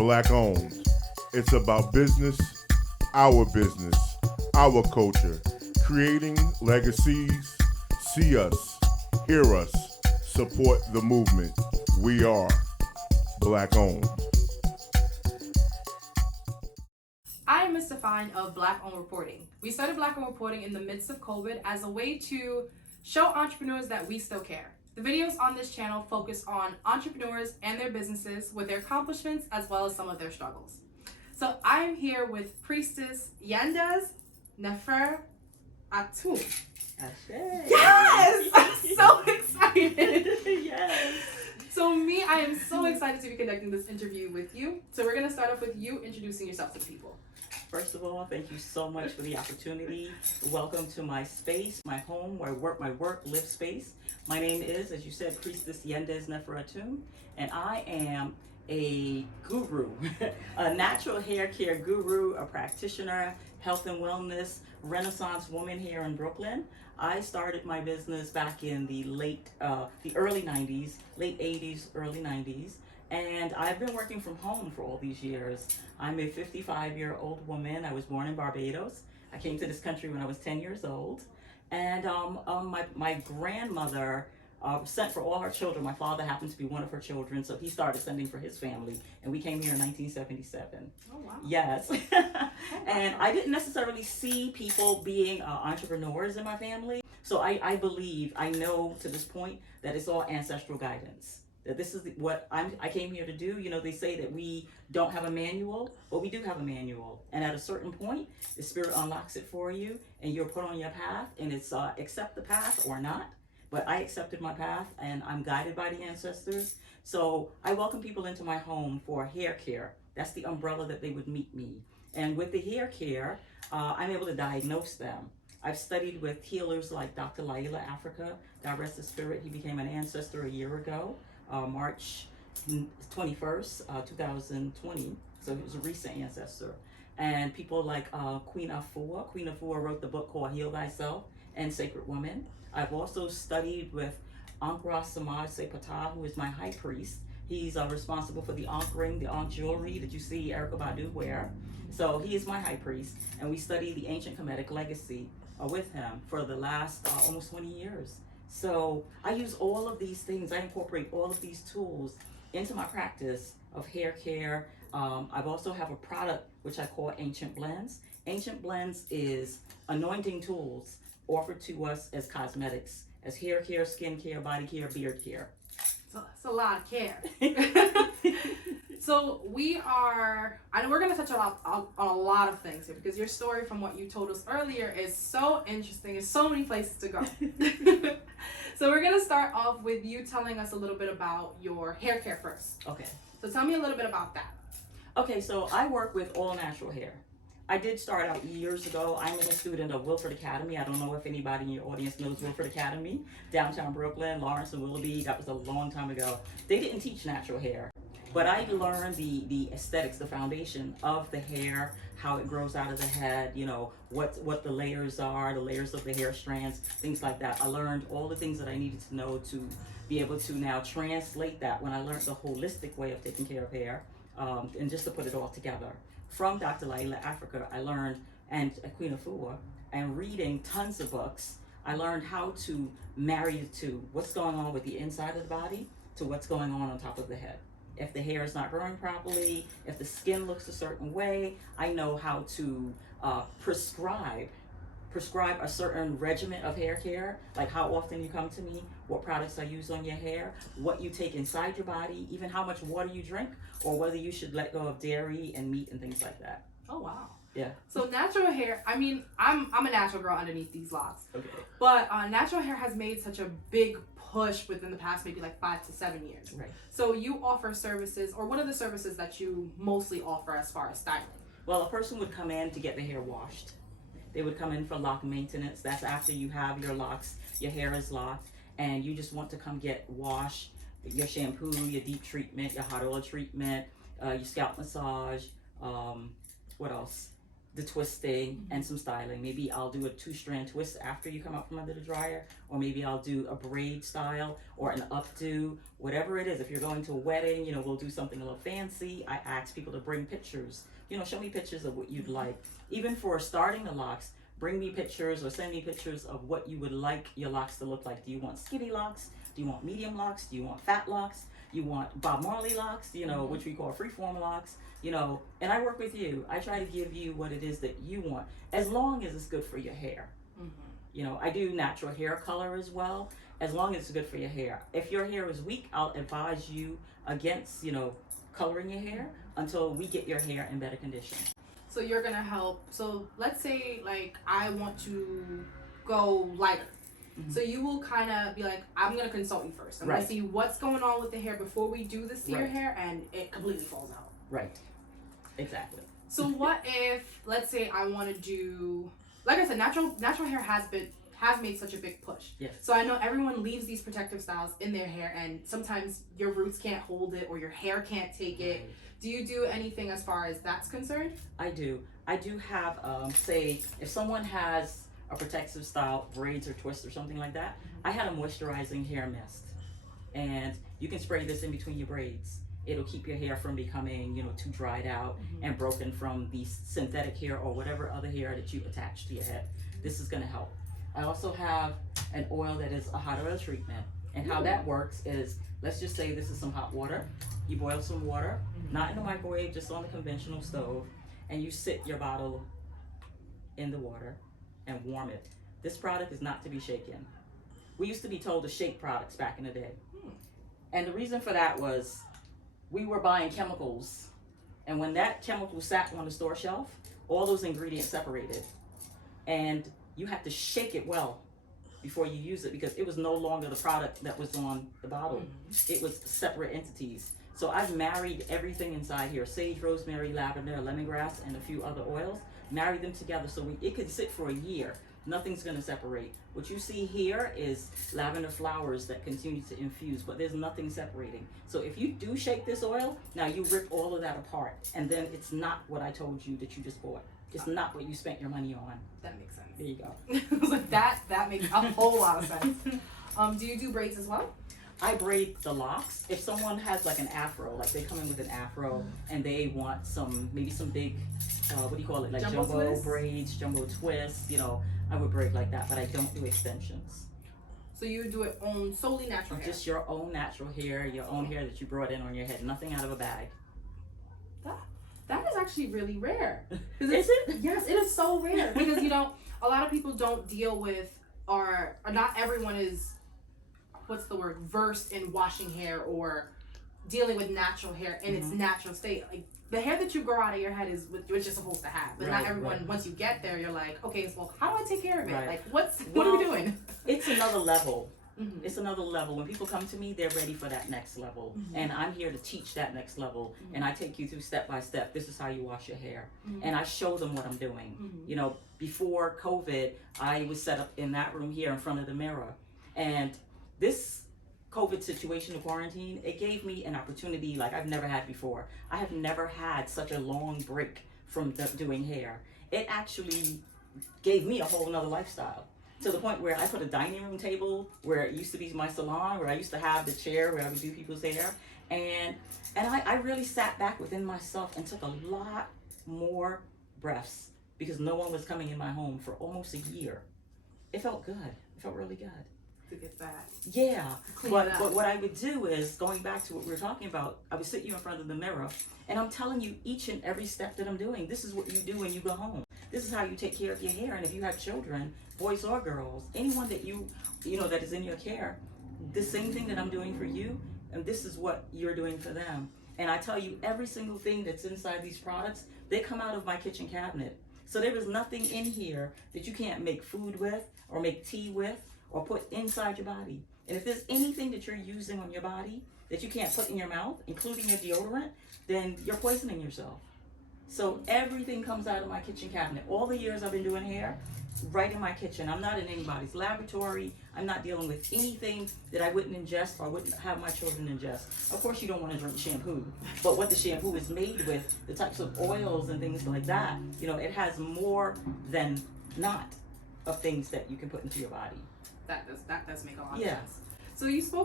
Black owned. It's about business, our culture, creating legacies. See us, hear us, support the movement. We are Black owned. I am Mr. Fine of Black Owned Reporting. We started Black Owned Reporting in the midst of COVID as a way to show entrepreneurs that we still care. The videos on this channel focus on entrepreneurs and their businesses with their accomplishments as well as some of their struggles. So I am here with Priestess Yandez Nefer Atum. Yes! I'm so excited. Yes. So I am so excited to be conducting this interview with you. So we're going to start off with you introducing yourself to people. First of all, thank you so much for the opportunity. Welcome to my space, my home, where I work, my work, live space. My name is, as you said, Priestess Yandez Nefer Atum, and I am a guru, a natural hair care guru, a practitioner, health and wellness, Renaissance woman here in Brooklyn. I started my business back in the early 90s, late 80s, early 90s. And I've been working from home for all these years. I'm a 55-year-old woman. I was born in Barbados. I came to this country when I was 10 years old. And my grandmother sent for all her children. My father happened to be one of her children, so he started sending for his family. And we came here in 1977. Oh, wow. Yes. And I didn't necessarily see people being entrepreneurs in my family. So I know to this point that it's all ancestral guidance. That this is what I came here to do. You know, they say that we don't have a manual, but we do have a manual. And at a certain point, the spirit unlocks it for you and you're put on your path, and it's accept the path or not. But I accepted my path and I'm guided by the ancestors. So I welcome people into my home for hair care. That's the umbrella that they would meet me. And with the hair care, I'm able to diagnose them. I've studied with healers like Dr. Laila Africa, God rest his spirit. He became an ancestor a year ago. March 21st, 2020, so he was a recent ancestor. And people like Queen Afua. Queen Afua wrote the book called Heal Thyself and Sacred Woman. I've also studied with Ankara Samaj Sepata, who is my high priest. He's responsible for the Ankh ring, the Ankh jewelry that you see Erykah Badu wear. So he is my high priest, and we study the ancient Kemetic legacy with him for the last almost 20 years. So I use all of these things. I incorporate all of these tools into my practice of hair care. I've also have a product which I call Ancient Blends. Ancient Blends is anointing tools offered to us as cosmetics, as hair care, skin care, body care, beard care. So it's a lot of care. So we're going to touch on a lot of things here because your story from what you told us earlier is so interesting. There's so many places to go. So we're going to start off with you telling us a little bit about your hair care first. Okay. So tell me a little bit about that. Okay, so I work with all natural hair. I did start out years ago. I'm a student of Wilford Academy. I don't know if anybody in your audience knows Wilford Academy, downtown Brooklyn, Lawrence and Willoughby. That was a long time ago. They didn't teach natural hair. But I learned the aesthetics, the foundation of the hair, how it grows out of the head, you know, what the layers are, the layers of the hair strands, things like that. I learned all the things that I needed to know to be able to now translate that when I learned the holistic way of taking care of hair, and just to put it all together. From Dr. Laila Africa, I learned, and Queen Afua, and reading tons of books, I learned how to marry the two, what's going on with the inside of the body to what's going on top of the head. If the hair is not growing properly, if the skin looks a certain way, I know how to prescribe a certain regimen of hair care, like how often you come to me, what products I use on your hair, what you take inside your body, even how much water you drink, or whether you should let go of dairy and meat and things like that. Oh, wow. Yeah. So natural hair, I mean, I'm a natural girl underneath these locks. Okay. But natural hair has made such a big push within the past maybe like 5 to 7 years. Right. So you offer services, or what are the services that you mostly offer as far as styling? Well, a person would come in to get their hair washed. They would come in for lock maintenance. That's after you have your locks, your hair is locked, and you just want to come get washed, your shampoo, your deep treatment, your hot oil treatment, your scalp massage, what else? the twisting and some styling. Maybe I'll do a 2-strand twist after you come out from under the dryer, or maybe I'll do a braid style or an updo, whatever it is. If you're going to a wedding, you know, we'll do something a little fancy. I ask people to bring pictures, you know, show me pictures of what you'd like. Even for starting the locks, bring me pictures or send me pictures of what you would like your locks to look like. Do you want skinny locks? Do you want medium locks? Do you want fat locks? You want Bob Marley locks, you know, which we call freeform locks, you know, and I work with you. I try to give you what it is that you want, as long as it's good for your hair. You know, I do natural hair color as well, as long as it's good for your hair. If your hair is weak, I'll advise you against, you know, coloring your hair until we get your hair in better condition. So you're gonna help. So let's say like I want to go lighter. So you will kind of be like, I'm gonna consult you first. I'm gonna see what's going on with the hair before we do this to your hair, and it completely falls out. Right. Exactly. So what if, let's say, I want to do, like I said, natural hair has made such a big push. Yes. So I know everyone leaves these protective styles in their hair, and sometimes your roots can't hold it or your hair can't take it. Do you do anything as far as that's concerned? I do. I do have, say, if someone has a protective style, braids or twists or something like that, I had a moisturizing hair mist. And you can spray this in between your braids. It'll keep your hair from becoming, you know, too dried out and broken from the synthetic hair or whatever other hair that you attach to your head. This is gonna help. I also have an oil that is a hot oil treatment. And how that works is, let's just say this is some hot water. You boil some water, not in the microwave, just on the conventional stove, and you sit your bottle in the water and warm it. This product is not to be shaken. We used to be told to shake products back in the day. And the reason for that was we were buying chemicals, and when that chemical sat on the store shelf, all those ingredients separated. And you had to shake it well before you use it, because it was no longer the product that was on the bottle. It was separate entities. So I've married everything inside here: sage, rosemary, lavender, lemongrass, and a few other oils. Married them together so it could sit for a year. Nothing's gonna separate. What you see here is lavender flowers that continue to infuse, but there's nothing separating. So if you do shake this oil, now you rip all of that apart, and then it's not what I told you that you just bought. It's not what you spent your money on. That makes sense. There you go. I was like, that makes a whole lot of sense. Do you do braids as well? I braid the locks. If someone has like an afro, like they come in with an afro and they want maybe some big, what do you call it? Like jumbo braids, jumbo twists, you know, I would braid like that, but I don't do extensions. So you would do it on solely natural hair? Just your own natural hair, your own hair that you brought in on your head, nothing out of a bag. That is actually really rare. Is it? Yes, it is so rare, because, you know, a lot of people don't deal with, or not everyone is, what's the word, versed in washing hair or dealing with natural hair in its natural state. Like, the hair that you grow out of your head is what you're supposed to have, but not everyone, once you get there, you're like, okay, so how do I take care of it? Like, what are we doing? It's another level. It's another level. When people come to me, they're ready for that next level. And I'm here to teach that next level. And I take you through step by step. This is how you wash your hair. And I show them what I'm doing. You know, before COVID, I was set up in that room here in front of the mirror. And this COVID situation of quarantine, it gave me an opportunity like I've never had before. I have never had such a long break from doing hair. It actually gave me a whole nother lifestyle, to the point where I put a dining room table where it used to be my salon, where I used to have the chair where I would do people's hair. And I really sat back within myself and took a lot more breaths, because no one was coming in my home for almost a year. It felt good. It felt really good. To get that. Yeah. But what I would do is, going back to what we were talking about, I would sit you in front of the mirror and I'm telling you each and every step that I'm doing. This is what you do when you go home. This is how you take care of your hair. And if you have children, boys or girls, anyone that you know that is in your care, the same thing that I'm doing for you, and this is what you're doing for them. And I tell you, every single thing that's inside these products, they come out of my kitchen cabinet. So there is nothing in here that you can't make food with, or make tea with, or put inside your body. And if there's anything that you're using on your body that you can't put in your mouth, including your deodorant, then you're poisoning yourself. So everything comes out of my kitchen cabinet. All the years I've been doing hair, right in my kitchen. I'm not in anybody's laboratory. I'm not dealing with anything that I wouldn't ingest or I wouldn't have my children ingest. Of course, you don't want to drink shampoo, but what the shampoo is made with, the types of oils and things like that, you know, it has more than not of things that you can put into your body. That does make a lot of Yeah. sense. So you spoke